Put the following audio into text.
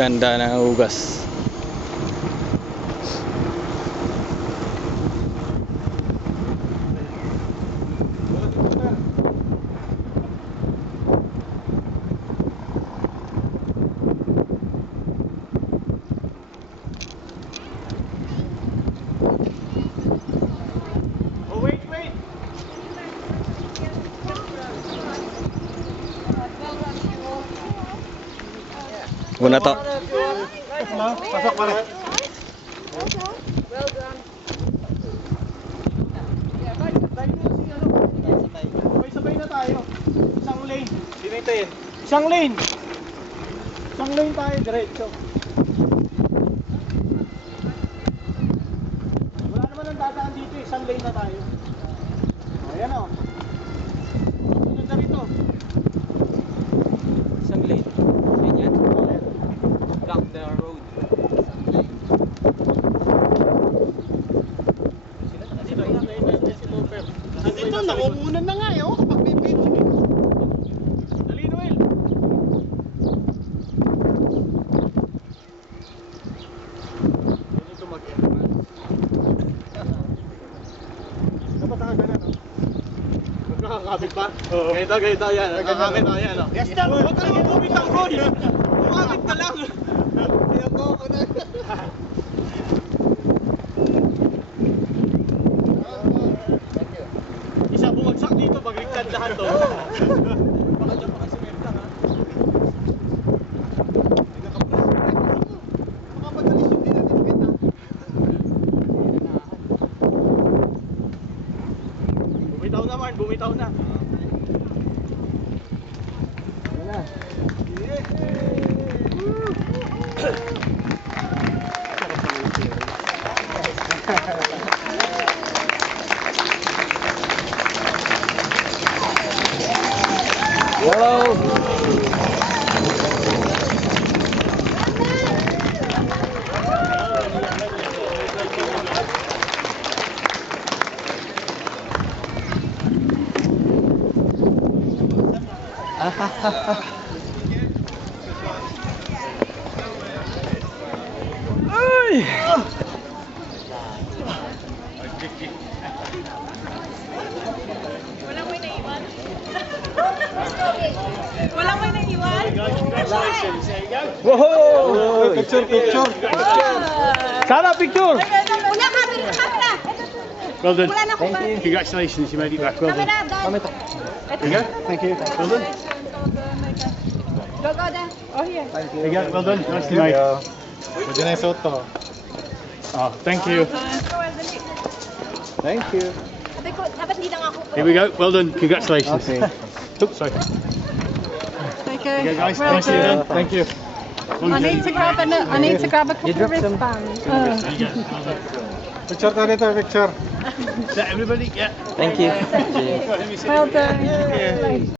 Ganda ng hugas. Muna to. Pasok pare. Sabay na tayo. Isang lane. Dito yun. Isang lane. Isang lane tayo diretso. Wala naman ang dadaan dito, isang lane na tayo. Ayan o. Sunod na rito. Isang lane. Ganyan. Block the road. Dito, nakumunan na nga eh. Oh, kapag bibit. Dali, Noel. Dito mag-entrance. Dapat nakagana, no? Nakakabit pa? Oo. Ganito, yan. Nakakabit pa, yan, no? Yes, dad! Huwag ka naman bumitaw, Ron! Kumabit ka lang! Ayaw ko ako na. Isa bumagsak dito, bagligtad lahat to. Baka dyan pa kasi meron lang, ha? Baka pagalis yung di natin makita. Bumitaw na, Marn, bumitaw na. Wala. Hello. Ay. Walang may naiwan? Walang may naiwan? Whoa! Picture. Sarah, picture! Wala camera! Well done. Wala na akong Congratulations, you made it back. Well done. camera, done. There you go. Thank you. Well done. Go, Dan. Oh, here. There you go. Well done. Nice to meet you. Pwede na isuot to. Oh, thank you. Thank you. Sabi ko, dapat hindi lang ako. Here we go. Well done. Congratulations. Okay. Oops, sorry. Thank There you go, guys. Nice to meet you. Thank you. I need to grab a couple of wristbands. Picture tayo dito, picture. Is that everybody? Yeah. Thank you. Well done.